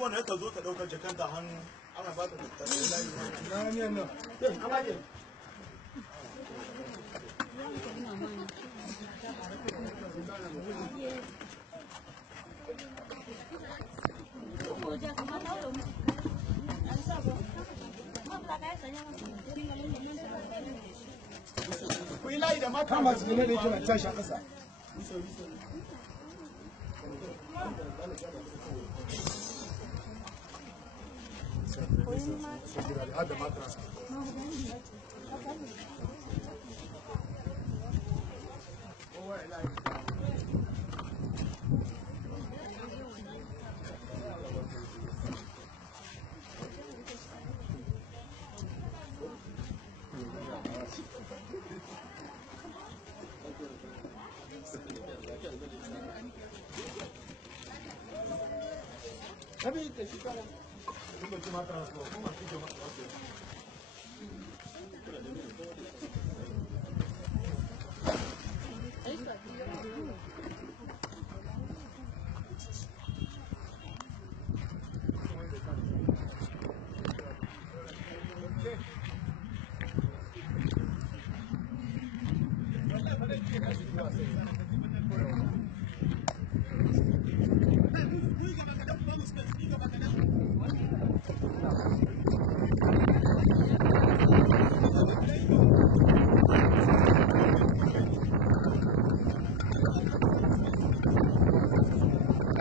Wanda ka zo ka ɗaukar jakanta hannu ana ba ka kama su ne da yake tashi a ƙasa.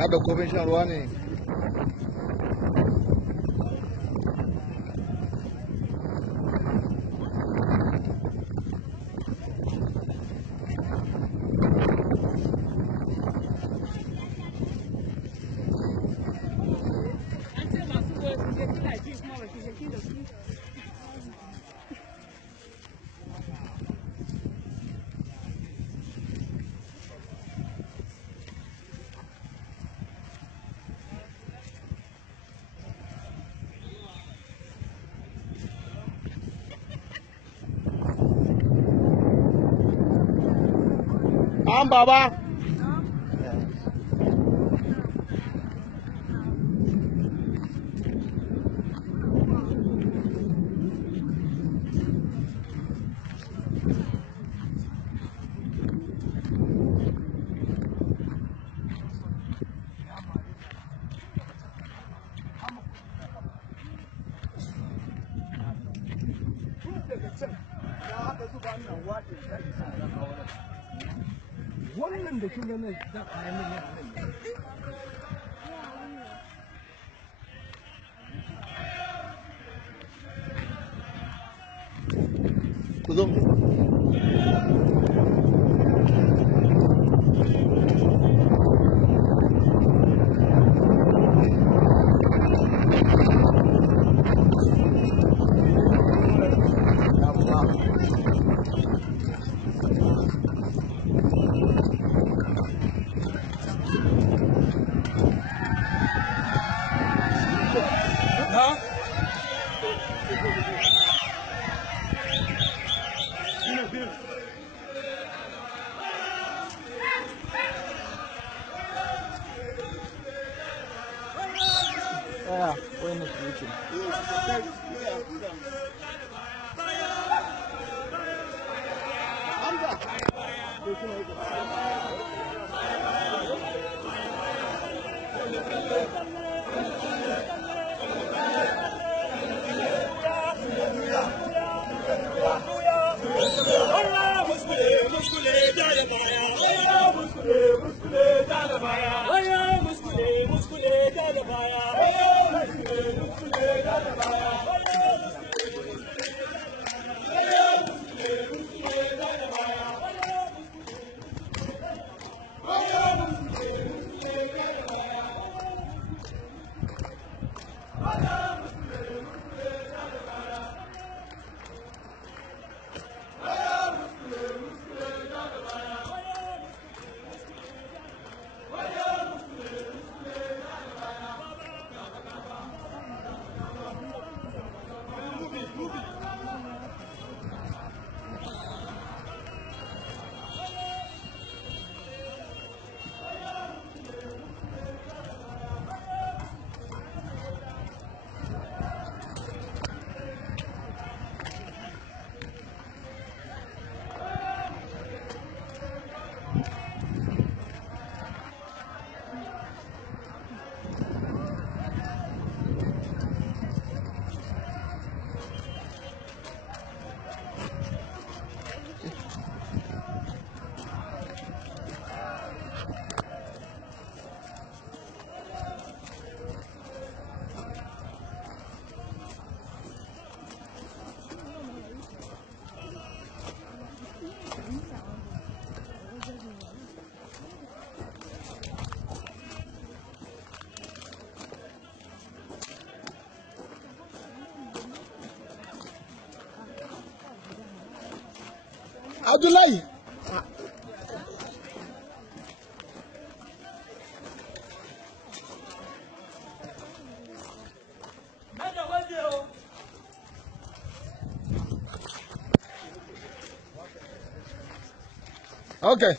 Ada kofin shan ruwa ne. Baba. Wannan da kin ganin da kayan nan Ku zo mu. Yeah, when it's reaching. Abdullahi. Okay.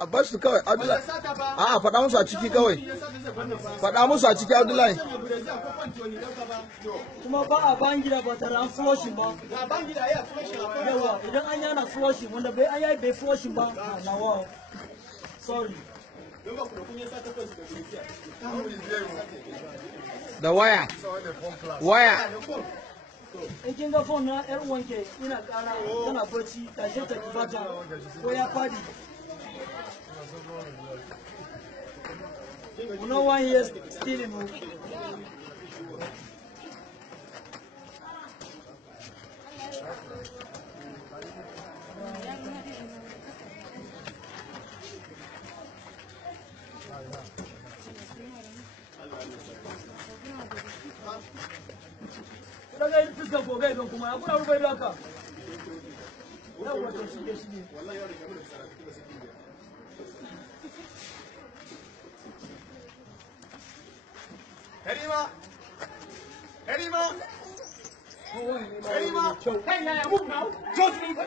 A bar su kawai Abdullahi. A faɗa musu a ciki kawai. Faɗa musu a ciki Abdullahi. Kuma ba a bayan gida ba tare an flushing ba. Yawa idan an yana flushing wanda bai an yi bai flushing ba na wa. Sorry. Da waya. Waya. In kin ga phone na yar uwanke ina kara tana bacci tashe ta kibata ko ya fadi. No one here stealing me. Daga yin fuskar gobe don kuma ya kuna rubai haka. Yawwa to shige shige. Karima! Karima! Karima! Hey, yeah, move now. Just leave.